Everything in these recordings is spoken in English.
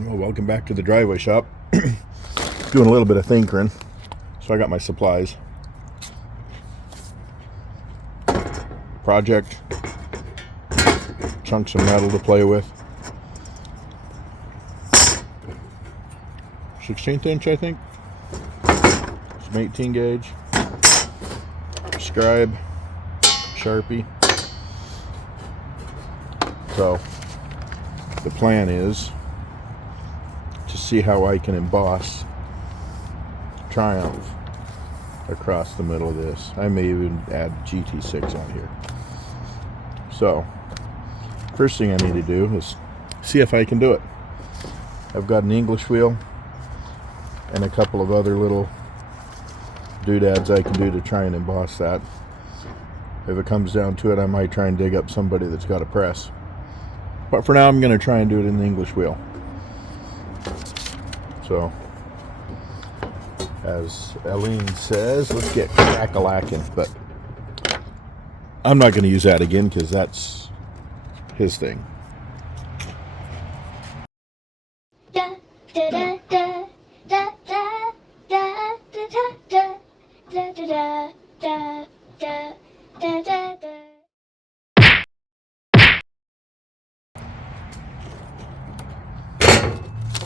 Well, welcome back to the driveway shop. Doing a little bit of tinkering. So I got my supplies. Project. Chunks of metal to play with. 16th inch, I think. Some 18 gauge. Scribe. Sharpie. So the plan is to see how I can emboss Triumph across the middle of this. I may even add GT6 on here. So first thing I need to do is see if I can do it. I've got an English wheel and a couple of other little doodads I can do to try and emboss that. If it comes down to it, I might try and dig up somebody that's got a press. But for now, I'm going to try and do it in the English wheel. So, as Eileen says, let's get crack-a-lacking. But I'm not going to use that again because that's his thing.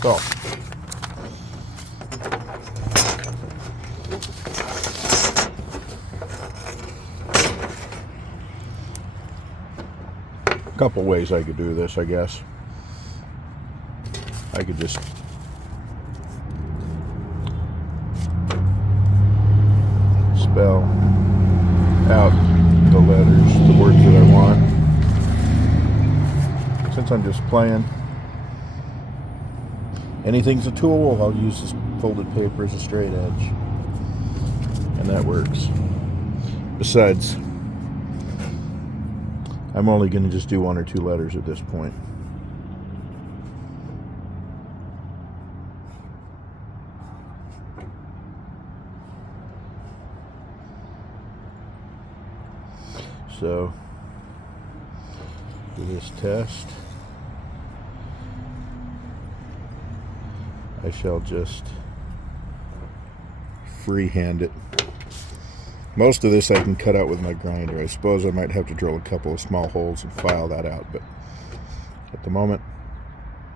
So, a couple ways I could do this, I guess. I could just spell out the letters, the words that I want. Since I'm just playing, anything's a tool, I'll use this folded paper as a straight edge. And that works. Besides, I'm only going to just do one or two letters at this point. So, for this test, I shall just freehand it. Most of this I can cut out with my grinder. I suppose I might have to drill a couple of small holes and file that out, but at the moment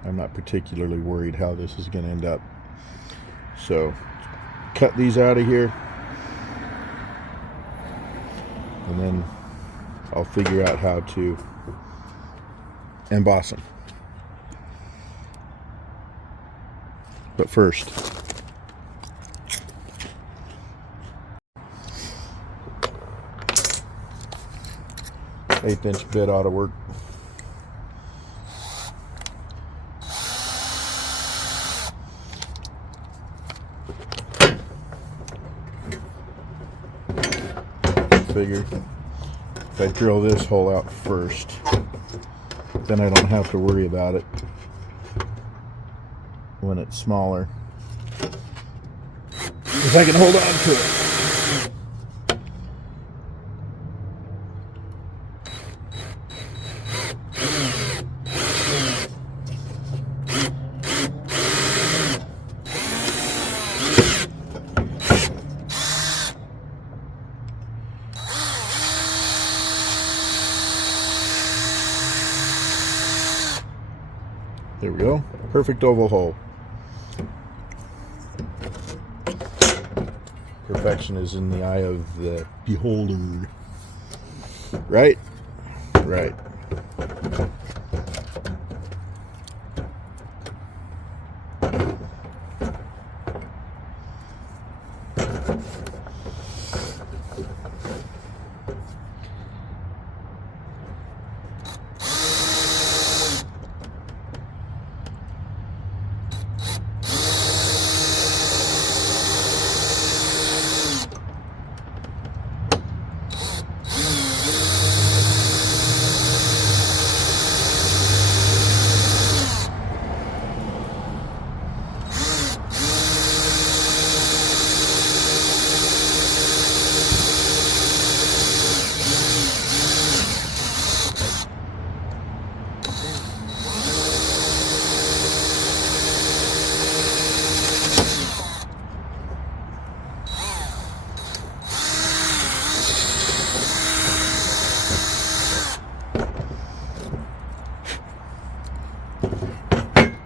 I'm not particularly worried how this is going to end up. So cut these out of here and then I'll figure out how to emboss them. But first, eighth-inch bit ought to work. Figure if I drill this hole out first, then I don't have to worry about it when it's smaller, if I can hold on to it. There we go. Perfect oval hole. Perfection is in the eye of the beholder. Right? Right.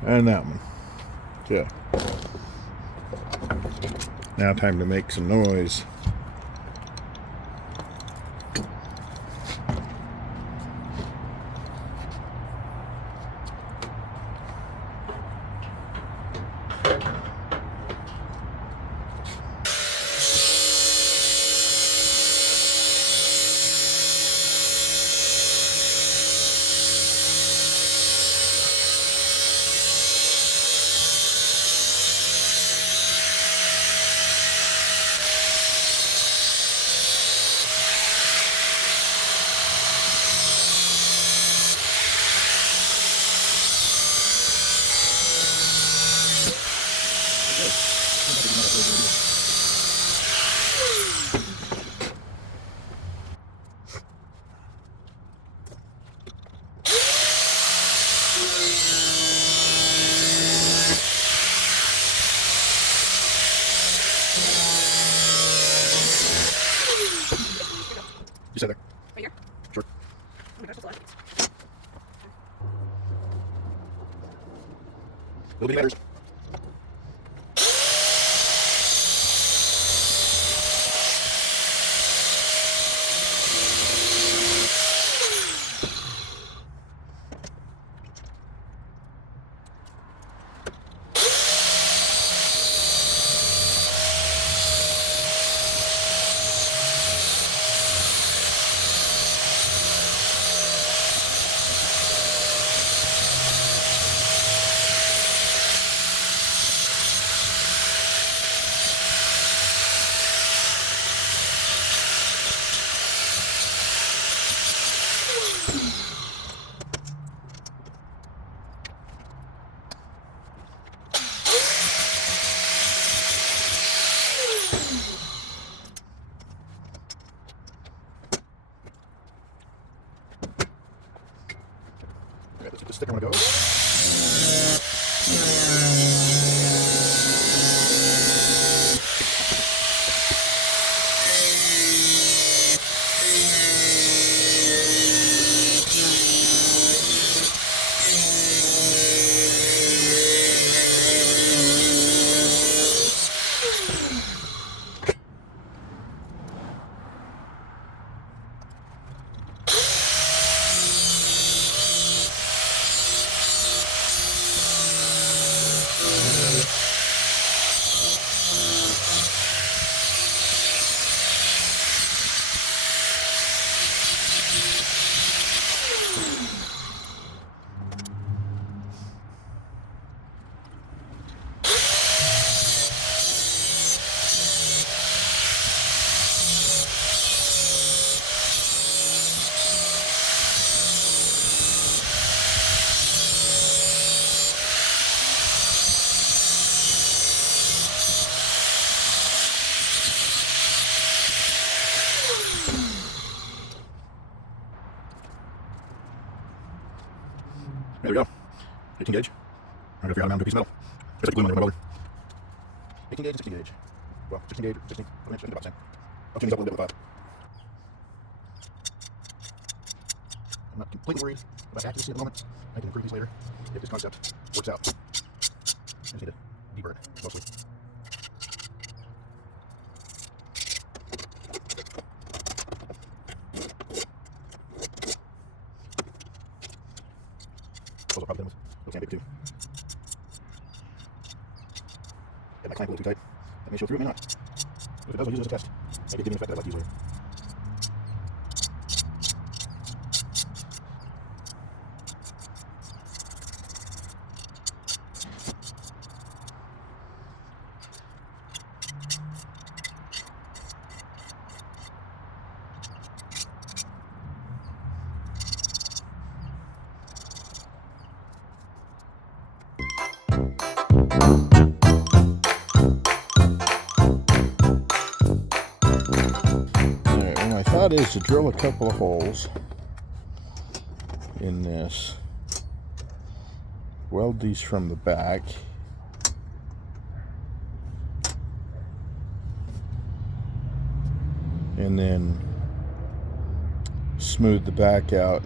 And that one. Okay. Now time to make some noise. You said there. Right here? Sure. Oh my gosh, that's a lot of things. Little bitty letters. Okay, let's get the sticker one to go. There we go. 18 gauge. I'm going to figure out how to mount a piece of metal. Just like glue on my welder. 18 gauge and 16 gauge. Well, 16 gauge, 16 inch, about the same. I'll change up a little bit with 5. I'm not completely worried about accuracy at the moment. I can improve these later if this concept works out. I just need to deburr it, mostly. Those will probably hit with sandpaper too. Get my clamp a little too tight. That may show through, it may not. If it does, I'll use it as a test. Maybe give me an effect that I'd like to use later. Alright, well my thought is to drill a couple of holes in this, weld these from the back, and then smooth the back out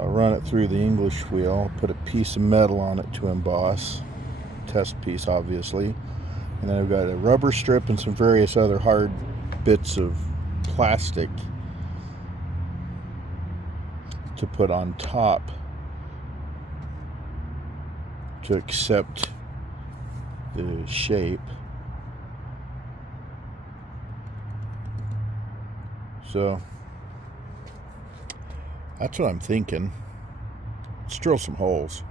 I'll run it through the English wheel, put a piece of metal on it to emboss, test piece obviously, and then I've got a rubber strip and some various other hard bits of plastic to put on top to accept the shape. So that's what I'm thinking. Let's drill some holes.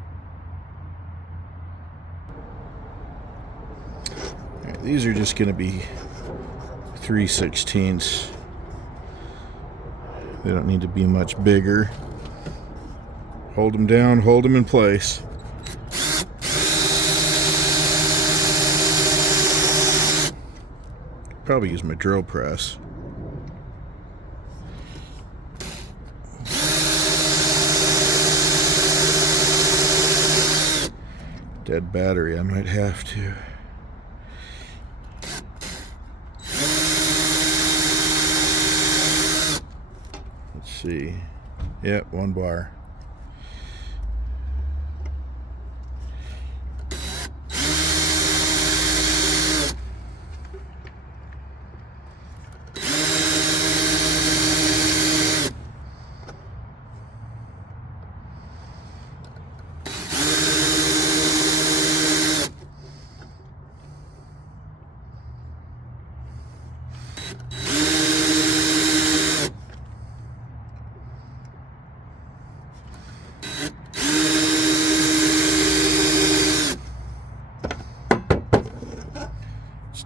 Right, these are just going to be 3/16. They don't need to be much bigger. Hold them down, hold them in place. Probably use my drill press. Dead battery, I might have to. Let's see. Yep, 1 bar.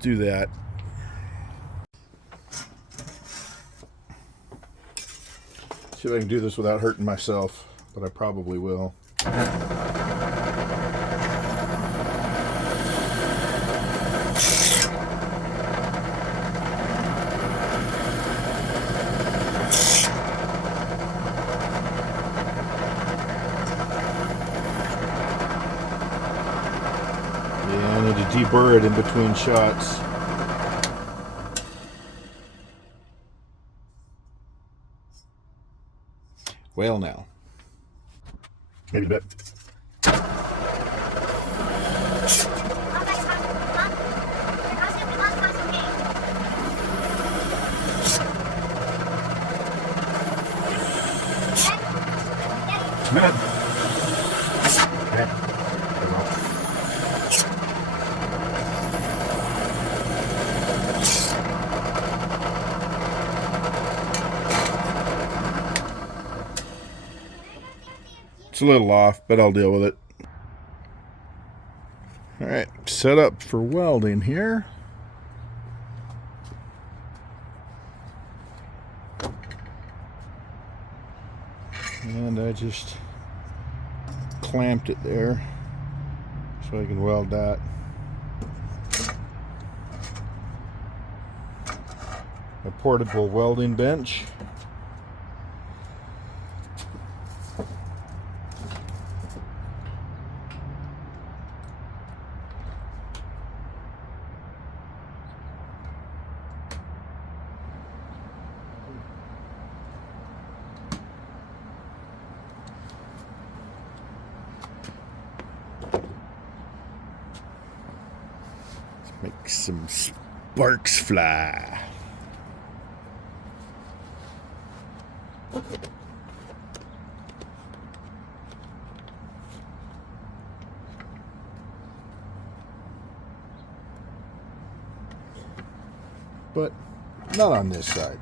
Do that. See if I can do this without hurting myself, but I probably will. Yeah, I need to deburr it in between shots. Well, now. Maybe a bit. Good. Okay. It's a little off, but I'll deal with it. Alright, set up for welding here. And I just clamped it there so I can weld that. A portable welding bench. Make some sparks fly. But not on this side.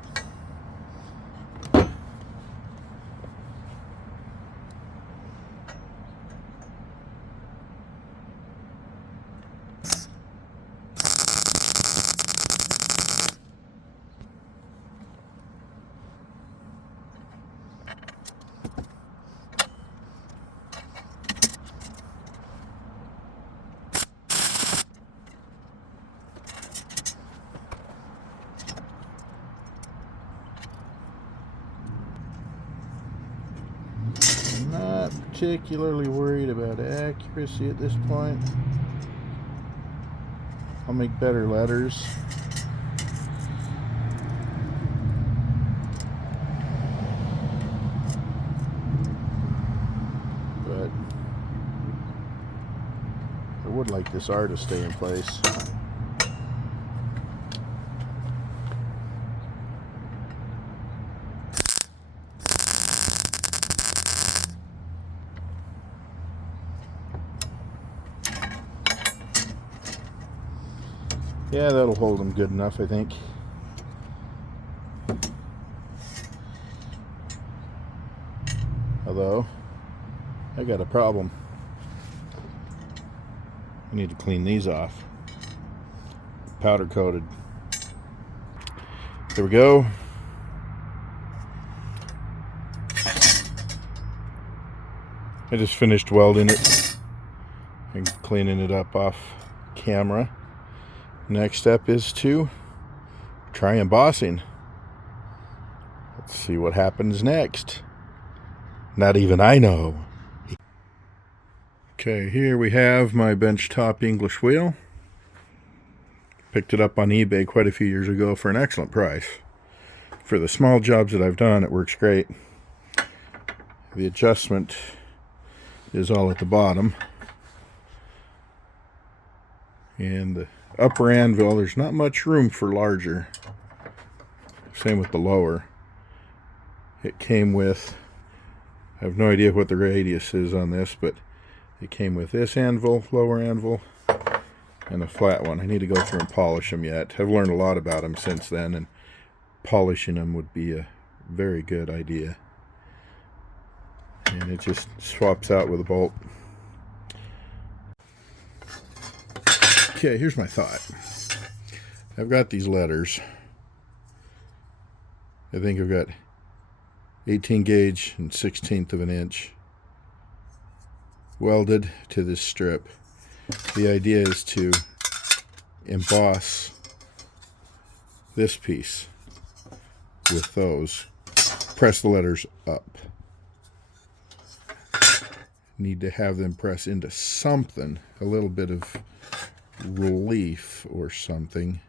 Not particularly worried about accuracy at this point. I'll make better letters. but I would like this R to stay in place. Yeah, that'll hold them good enough, I think. Although, I got a problem. I need to clean these off. Powder coated. There we go. I just finished welding it and cleaning it up off camera. Next step is to try embossing. Let's see what happens next. Not even I know. Okay, here we have my benchtop English wheel. Picked it up on eBay quite a few years ago for an excellent price. For the small jobs that I've done, it works great. The adjustment is all at the bottom. And the upper anvil, there's not much room for larger. Same with the lower. It came with, I have no idea what the radius is on this, but it came with this anvil, lower anvil, and a flat one. I need to go through and polish them yet. I've learned a lot about them since then, and polishing them would be a very good idea. And it just swaps out with a bolt. Okay, here's my thought. I've got these letters. I think I've got 18 gauge and 1/16 of an inch welded to this strip. The idea is to emboss this piece with those. Press the letters up. Need to have them press into something, a little bit of relief or something.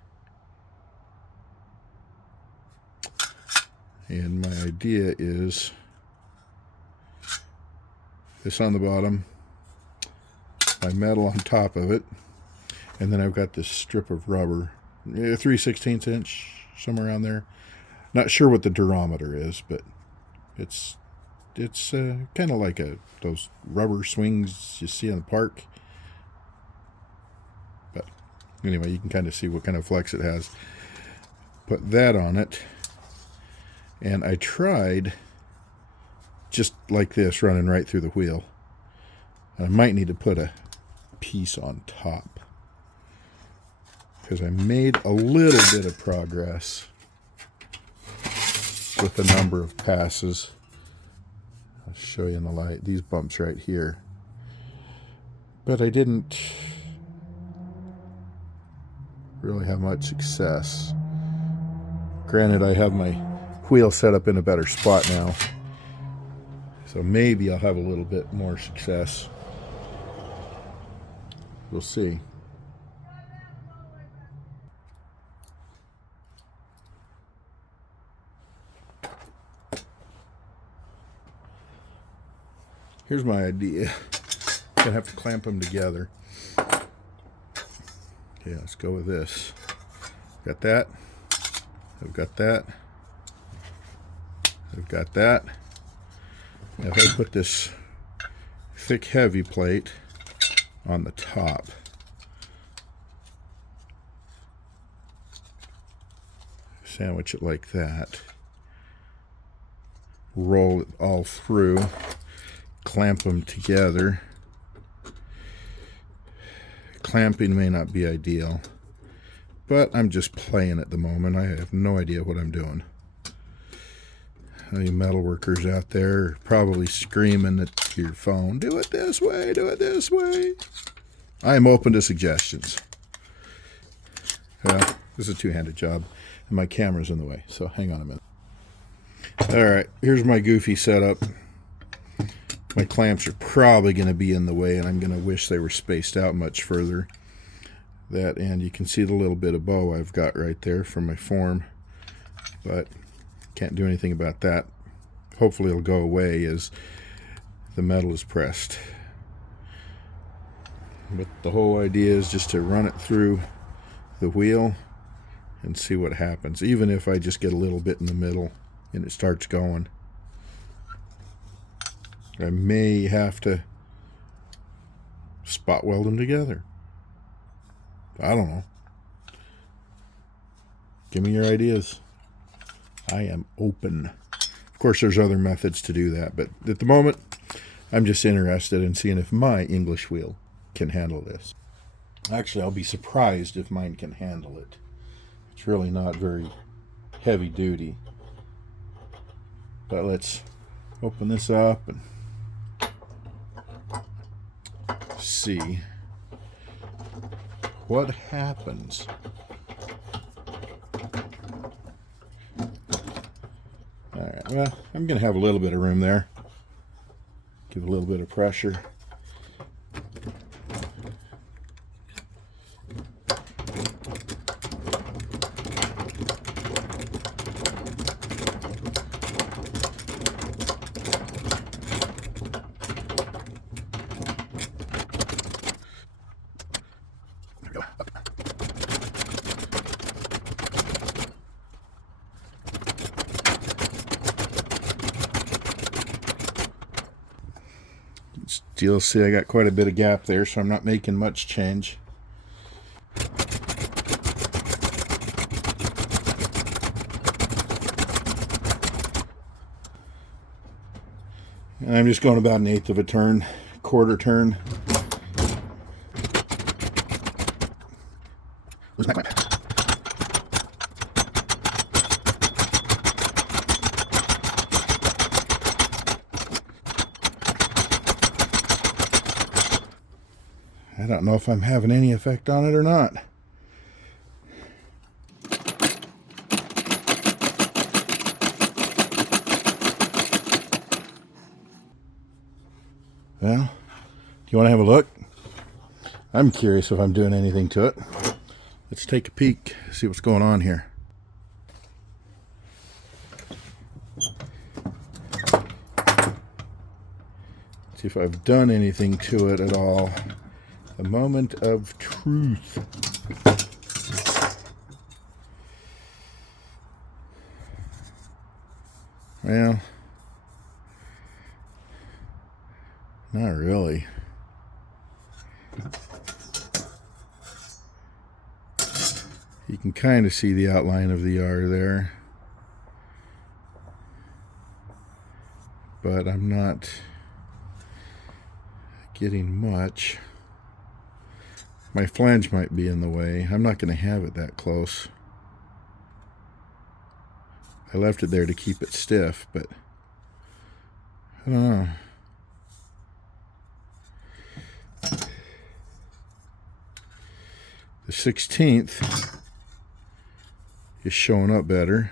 And my idea is this on the bottom, my metal on top of it, and then I've got this strip of rubber, 3/16 inch, somewhere around there. Not sure what the durometer is, but it's kind of like those rubber swings you see in the park. But anyway, you can kind of see what kind of flex it has. Put that on it, and I tried just like this, running right through the wheel. I might need to put a piece on top, because I made a little bit of progress with the number of passes. I'll show you in the light. These bumps right here. But I didn't really have much success. Granted, I have my wheel set up in a better spot now, so maybe I'll have a little bit more success. We'll see. Here's my idea. I'm gonna have to clamp them together. Okay, let's go with this. Got that. I've got that. I've got that. Now if I put this thick heavy plate on the top, sandwich it like that, roll it all through, clamp them together. Clamping may not be ideal, but I'm just playing at the moment. I have no idea what I'm doing. You metal workers out there are probably screaming at your phone, do it this way, do it this way. I am open to suggestions. This is a two-handed job, and my camera's in the way, so hang on a minute. Alright, here's my goofy setup. My clamps are probably going to be in the way, and I'm going to wish they were spaced out much further. That, and you can see the little bit of bow I've got right there for my form, but can't do anything about that. Hopefully it'll go away as the metal is pressed. But the whole idea is just to run it through the wheel and see what happens, even if I just get a little bit in the middle and it starts going. I may have to spot weld them together. I don't know. Give me your ideas. I am open. Of course, there's other methods to do that, but at the moment, I'm just interested in seeing if my English wheel can handle this. Actually, I'll be surprised if mine can handle it. It's really not very heavy duty. But let's open this up and see what happens. Alright, well, I'm going to have a little bit of room there. Give a little bit of pressure. You'll see I got quite a bit of gap there, so I'm not making much change. And I'm just going about 1/8 of a turn, quarter turn. Where's my clamp? I don't know if I'm having any effect on it or not. Well, do you want to have a look? I'm curious if I'm doing anything to it. Let's take a peek, see what's going on here. See if I've done anything to it at all. A moment of truth. Well, not really. You can kind of see the outline of the R there, but I'm not getting much. My flange might be in the way. I'm not going to have it that close. I left it there to keep it stiff, but I don't know. The 16th is showing up better.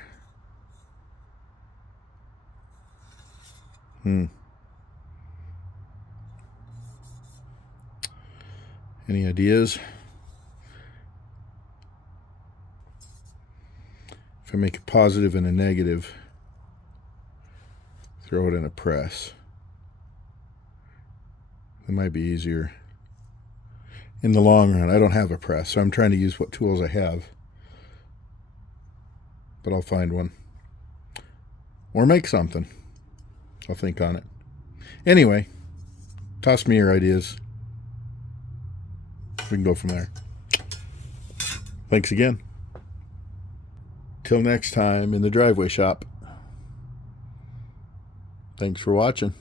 Any ideas? If I make a positive and a negative, throw it in a press. It might be easier. In the long run, I don't have a press, so I'm trying to use what tools I have. But I'll find one. Or make something. I'll think on it. Anyway, toss me your ideas. We can go from there. Thanks again. Till next time in the driveway shop. Thanks for watching.